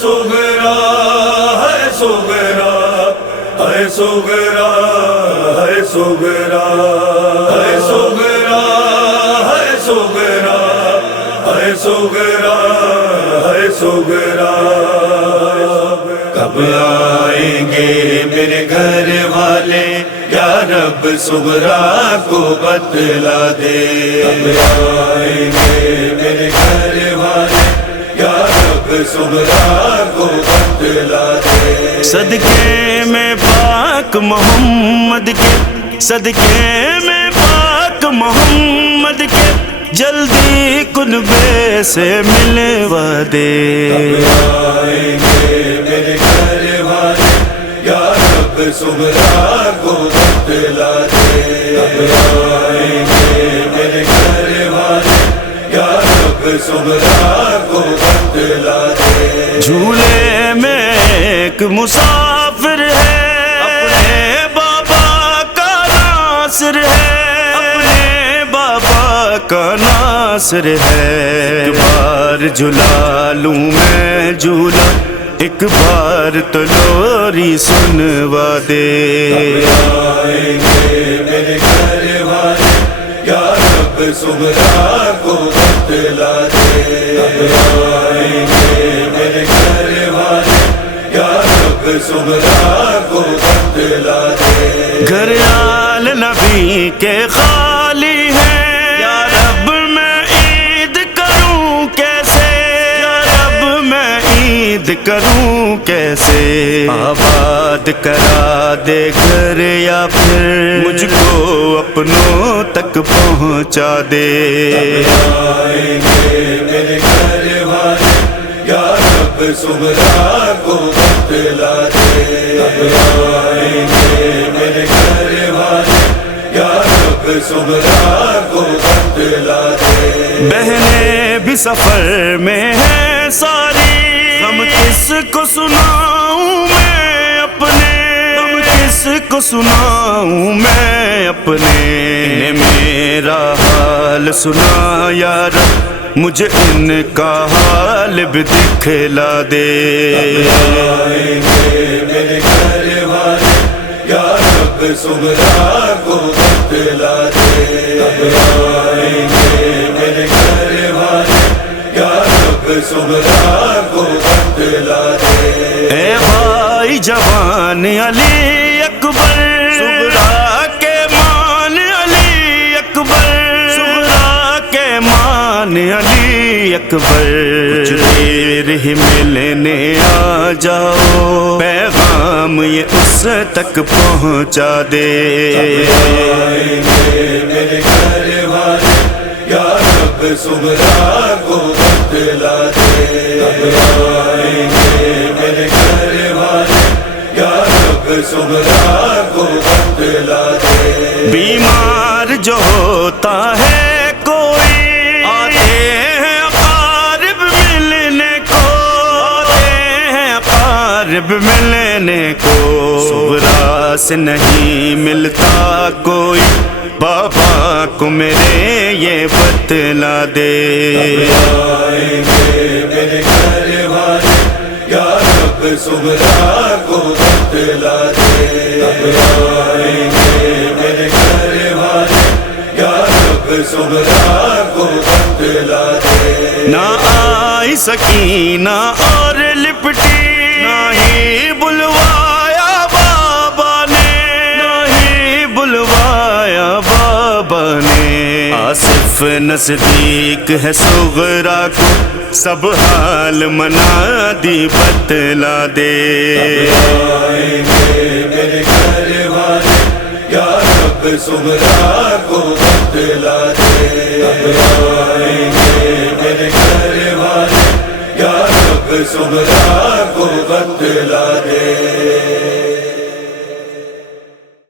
سغرا ہے سغرا ہے سغرا ہے سغرا ہے سغرا ہے سغرا ہے سغرا ہے سغرا کب آئیں گے میرے گھر والے یا رب سغرا کو بتلا دے کب آئیں گے میرے گھر والے یا رب سغرا کو بتلا دے صدقے میں پاک محمد کے صدقے میں پاک محمد کے جلدی کنبے سے ملوا دے کب آئیں گے میرے گھر والے یا رب سغرا کو بتلا دے کب آئیں گے میرے گھر والے یا رب سغرا کو بتلا دے جھولے میں ایک مسافر ہے اپنے بابا کا ناصر ہے اپنے بابا کا ناصر ہے ایک بار جھلا لوں میں جھولا ایک بار تو لوری سنوا دے آئیں گے میرے گھر والے یا رب سغرا کو بتلا دے کب آئیں گے میرے گھر والے یا رب سغرا کو بتلا دے گھر آل نبی کے خالی ہیں یا رب میں عید کروں کیسے یا رب میں عید کروں کیسے آباد کرا دے گھر یا پھر مجھ کو اپنوں تک پہنچا دے آئیں گے میرے گھر والے یا رب سغرا کو بتلا دے کب آئیں گے میرے گھر والے یا رب سغرا کو بتلا دے بہنیں بھی سفر میں ہیں ساری غم کس کو سناؤں میں اپنے غم کس کو سناؤں میں اپنے انہیں میرا حال سنا یا رب مجھے ان کا حال بھی دکھلا دے آئیں گے میرے گھر والے یا رب سغرا کو بتلا دے کب آئیں گے میرے گھر والے یا رب سغرا کو بتلا دے اے بھائی جوان علی اکبر سغرا کے مان علی اکبر سغرا کے مان علی اکبر کچھ دیر ہی ملنے آ جاؤ پیغام یہ اس تک پہنچا دے آئیں گے میرے گھر والے یا رب سغرا کو بتلا دے کب آئیں گے میرے گھر والے یا رب سغرا کو بتلا دے بیمار جو ہوتا ہے کوئی آتے ہیں اقارب ملنے کو آتے ہیں اقارب ملنے کو سغرا سے نہیں ملتا کوئی بابا کو میرے یہ بتلا دے آئیں گے میرے گھر والے یا رب سغرا کو بتلا دے کب آئیں گے میرے گھر والے یا رب سغرا کو بتلا دے نہ آئی سکینہ اور لپٹی نہ ہی بلوایا بابا نے نہ ہی بلوایا بابا نے آصف نزدیک ہے سغرا کو سب حال منا دی بتلا دے آئیں گے میرے گھر والے یا رب سغرا کو بتلا دے کب آئیں گے